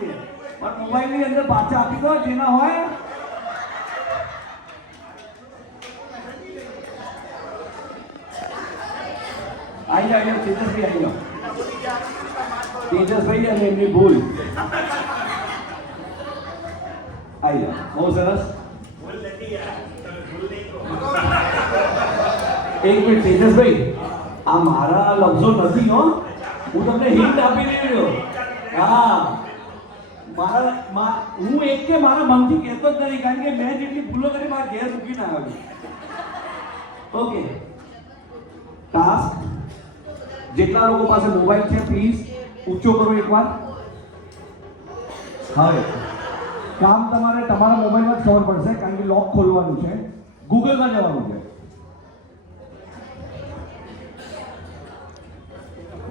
જોઈએ પણ મોબાઈલની અંદર પાછા આપી દો જેના હોય આવી જાઓ તેજસભાઈ આવી જાઓ તેજસભાઈ અને એમની ભૂલ આવી જાઓ બહુ સરસ એક મિનિટ તેજસભાઈ આ મારા લફ્ઝો નથી હો હું તમને હિન્ટ આપી રહ્યો હા હું એક કે મારા મનથી કહેતો જ નથી કારણ કે મેં જેટલી ભૂલો કરી મારા ઘેર મૂકીને આવ્યો ઓકે ટાસ્ક જેટલા લોકો પાસે મોબાઈલ છે પ્લીઝ ઊંચો કરો એકવાર હવે કામ તમારે તમારા મોબાઈલમાં જ ખબર પડશે કારણ કે લોક ખોલવાનું છે ગૂગલમાં જવાનું છે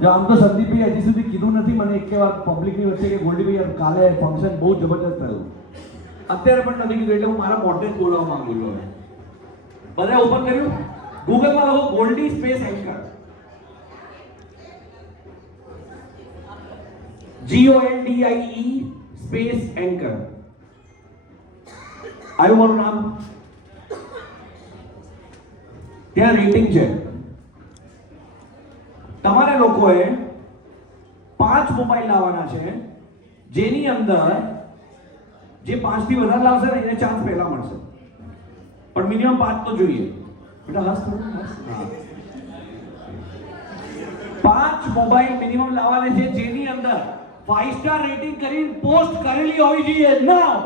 જો આમ તો સંદીપભાઈ હજી સુધી કીધું નથી મને એક વાર પબ્લિકની વચ્ચે કે ગોલ્ડીભાઈ કાલે ફંક્શન બહુ જબરદસ્ત થયું અત્યારે પણ નથી કીધું એટલે હું મારા મોઢે જ બોલવા માંગુ છું બધા ઓપન કર્યું ગૂગલમાં લખો goldy space anchor GOLDIE space anchor આવ્યું મારું નામ ત્યાં રેટિંગ છે તમારે લોકોએ 5 મોબાઈલ લાવવાના છે જેની અંદર જે 5 થી વધારે લાવશે ને એને ચાન્સ પહેલા મળશે પણ મિનિમમ 5 તો જોઈએ બેટા હસ થોડું હસ 5 મોબાઈલ મિનિમમ લાવવાના છે જેની અંદર 5 સ્ટાર રેટિંગ કરીને પોસ્ટ કરેલી હોવી જોઈએ નાઉ